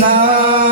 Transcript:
Na.